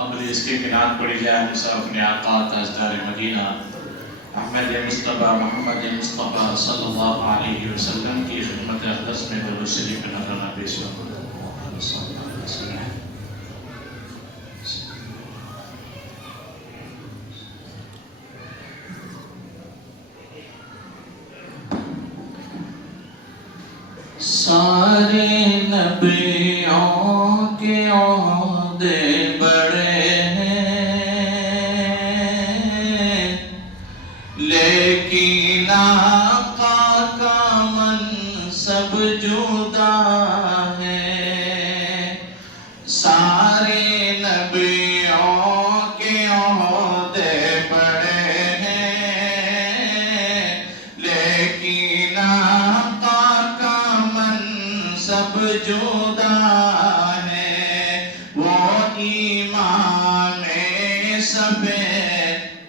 कबल इसके किनात पड़ी जाए मुसरफ ने आका ताजदार मदीना अहमद मुस्तफ़ा मोहम्मद मुस्तफ़ा सल्लल्लाहु अलैहि वसल्लम की खिदमत अक़दस में दुरूद शरीफ नज़राना पेश सारे नबियों के औहदे बड़े हैं, लेकिन आका का मनसब जुदा है। सारे नबियों के औहदे बड़े हैं, लेकिन सब जुदा है। वो ईमान सबे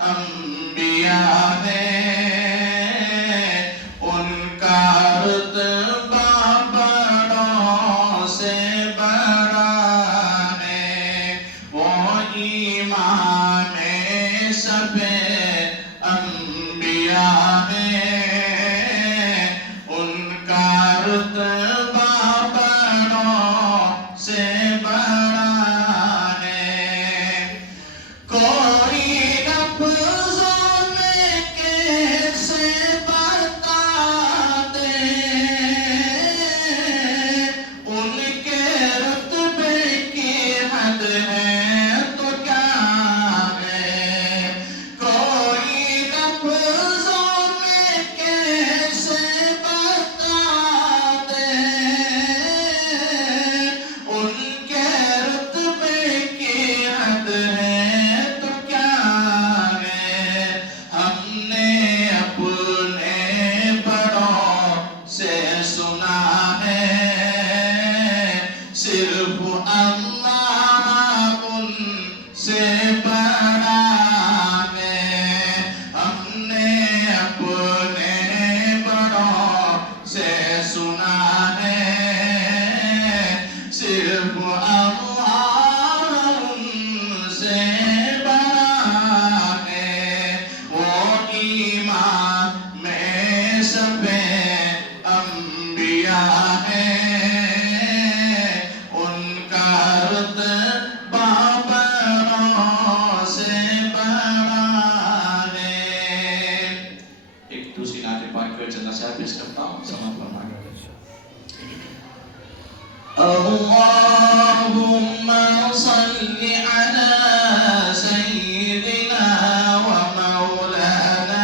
अंबिया है, उनका रुतबा बड़ों से बड़ा है। वो ईमान सबे अंबिया है, उनका रुतबा से बड़ा है। कोई लफ्ज़ों में कैसे बता दे, उनके रुतबे की हद है तो क्या है। कोई लफ्ज़ों में कैसे बता दे, उनके रुतबे की हद है तो क्या है। हमने अपने बड़ों से सुना है, सिर्फ अल्लाह उनसे बड़ा है। हमने अपने बड़ों से सुना है, सिर्फ अल्लाह उनसे बड़ा है। वो ईमान में सबे अंबिया है, उनका रुतबा बड़ों से बड़ा है। एक दूसरी नाते पाक को चंदा साहब पेश करता हूँ, समाप्त फरमाएं। अल्लाहुम्मा सल्लि अला सय्यिदिना व मौलाना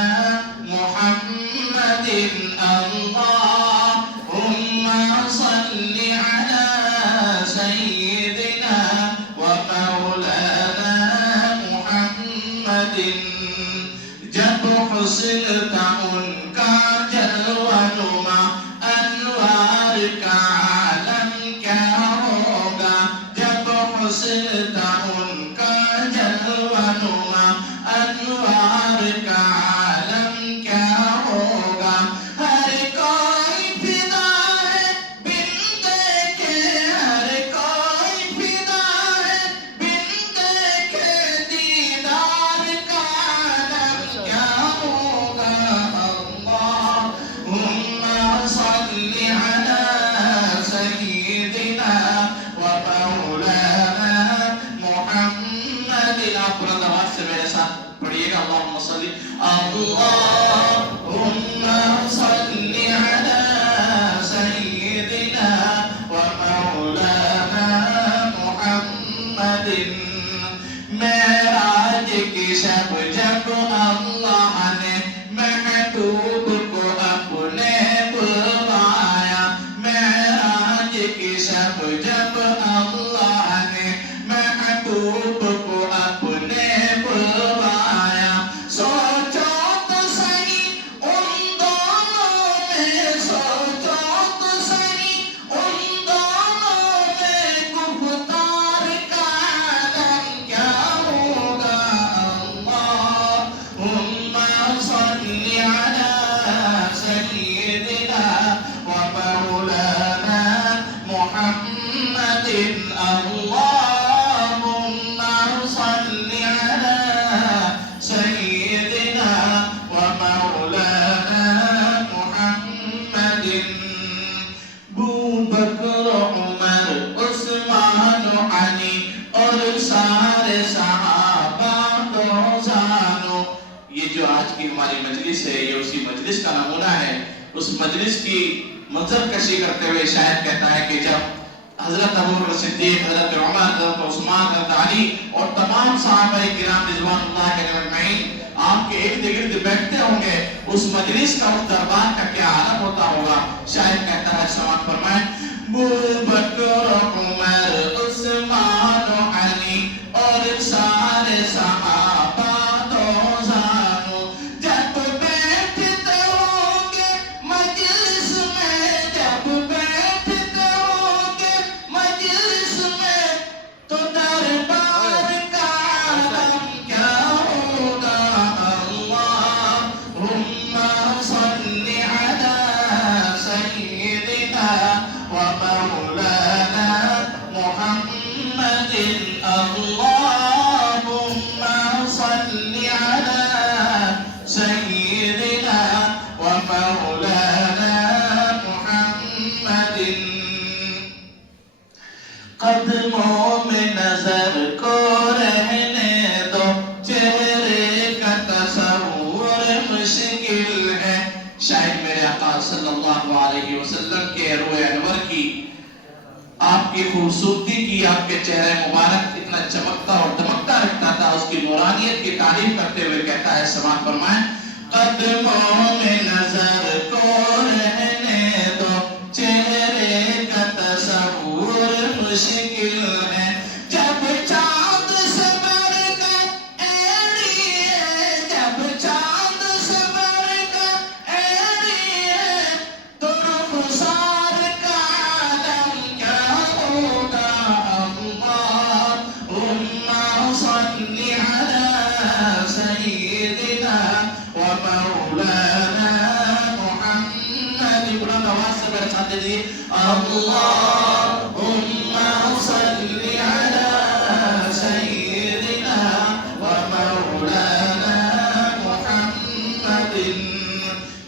मुहम्मदिन। अल्लाहुम्मा सल्लि अला सय्यिदिना व मौलाना मुहम्मदिन। जब हुस्न था उनका जलवा नुमा, अनवार का आलम क्या होगा। जब हुस्न था उनका जलवा नुमा, अनवार का आलम क्या होगा। हर कोई फिदा है बिन देखे, हर कोई फिदा है बिन देखे, दीदार का आलम क्या होगा। अल्लाहुम्मा सल्लि अला सय्यिदिना व मौलाना मुहम्मद। आप बुलंद आवाज से मेरे साथ पढ़िएगा, अल्लाहुम्मा सल्लि, अल्लाहुम्मा सल्लि अला सय्यिदिना व मौलाना मुहम्मदिन। मेराज की शब जब अल्लाह ने महबूब को अपने बुलवाया, मेराज की शब जब अल्लाह ने महबूब को अपने बुलवाया। सोचो तो सही उन दोनों में, सोचो तो सही उन दोनों में, गुफ्तार का आलम क्या होगा। अल्लाहुम्मा सल्लि अला सय्यिदिना व मौलाना मुहम्मदिन। अल्लाहुम्मा सारे सहाबा दो जानो। ये जो आज की हमारी मजलिस है, ये उसी मजलिस का नमूना है। उस मजलिस की मंजर कशी करते हुए शायद कहता है कि जब हजरत अबू बकर सिद्दीक, हजरत उमर, हजरत उस्मान, हजरत अली और तमाम सहाबाए किराम रिज़वानुल्लाह अलैहिम अजमईन आपके इर्द गिर्द बैठते होंगे, उस मजलिस का, उस दरबार का क्या आलम होता होगा। शायद कहता है, समाअत फरमाएं, अबू बकर, उमर, उस्मान, अली और सारे सहाबा दो जानो। जब बैठते होंगे मजलिस में, जब बैठते होंगे मजलिस में, तो दरबार का आलम क्या होगा। अल्लाहुम्मा सल्ली अला सय्यिदिना व मौलाना मुहम्मदिन। अल्लाहुम्मा सल्ली अला सय्यिदिना व मौलाना मुहम्मदिन। कदमों में नजर को रहने दो, चेहरे का तसव्वुर मुश्किल है। शायद मेरे आका सल्लल्लाहु अलैहि वसल्लम के रोए अनवर की, आपकी खूबसूरती की, आपके चेहरे मुबारक इतना चमकता और दमकता रहता था, उसकी नूरानियत की तारीफ करते हुए कहता है, समाअत फरमाएं, कदमों में नजर को रहने दो, चेहरे का तसव्वुर मुश्किल है। जब चांद से बढ़कर एड़ी है, जब चांद से बढ़कर एड़ी है, तो रुखसार का आलम क्या होगा। अल्लाहुम्मा सल्ली अला सय्यिदिना व मौलाना मुहम्मद। बुलंद आवाज से मेरे साथ दीजिए, अल्लाहुम्मा सल्ली अला सय्यिदिना व मौलाना मुहम्मदिन।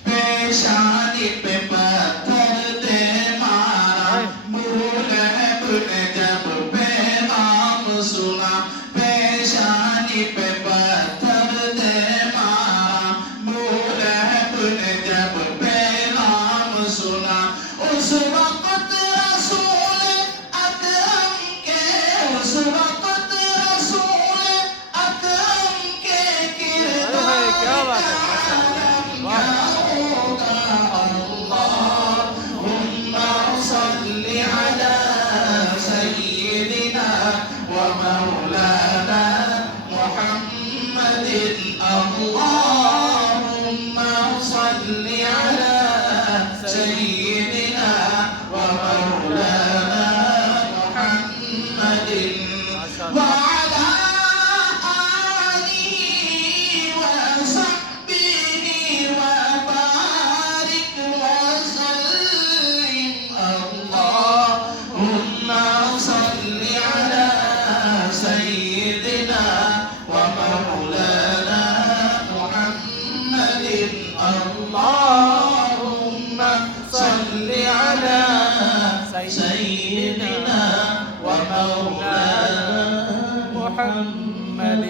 पेशानी पे पत्थर दे मारा, अबू लहब ने जब पैगाम सुना। पेशानी पे पत्थर दे मारा, अबू लहब ने जब पैगाम सुना। उस वक्त रसूल अकरम के, उस वक्त रसूल अकरम के किरदार क्या बात है, का आलम वाह। क्या होगा। अल्लाहुम्मा सल्ली अला सय्यिदिना व मौलाना मुहम्मदिन। अल्लाहुम्मा सल्ली अला सय्यिदिना व मौलाना मुहम्मदिन व अला आलिहि व सहबिहि व बारिक व सल्लिम। अल्लाहुम्मा सल्ली अला सय्यिदिना व मौलाना मुहम्मदिन। अल्लाहुम्मा सल्ली अला सय्यिदिना व मौलाना मुहम्मद।